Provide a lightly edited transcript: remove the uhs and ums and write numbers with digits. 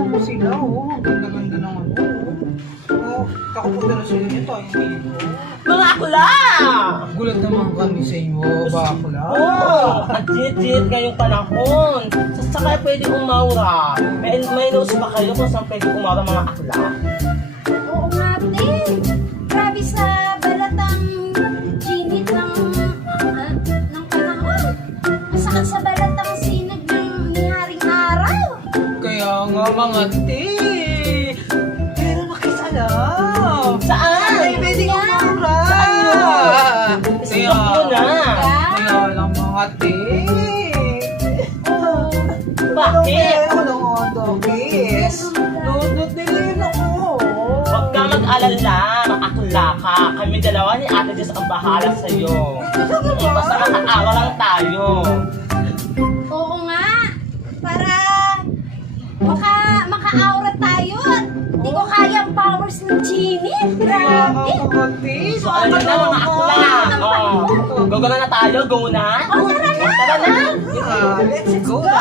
tignan mo sila, oh. Ang ganda-ganda ng ano, oh. Oh, kakapunta na sila nito, hindi ito. Mga akla! Gulat naman kami sa iyo, bakla. Oo! At jit-jit ngayong panahon. Saka pwede umawra. May news ba kayo kung saan pwede umawra mga akla? Oo nga, te. Grabe sa balatang ginit ng panahon. Masakit sa balatang sinag ng niharing araw. Kaya nga mga te, meron na kayo alam. Saan? Ay, pwede Saan? umura. Isipag mo na. Kaya lang mga te. Bakit? Meron lang mga doggies. Dudot nila ako. Huwag ka mag-alala, akla ka. Kami dalawa ni Ate Jess ang bahala sa'yo. Basta makakawa lang tayo. Oo nga. Para maka-aura tayo. Hindi ko kaya ang powers ng ginit. Grabe. So, alam na mga akla. Oh. Go na tayo, go na. Oh, tara na. Tara na. Let's go na.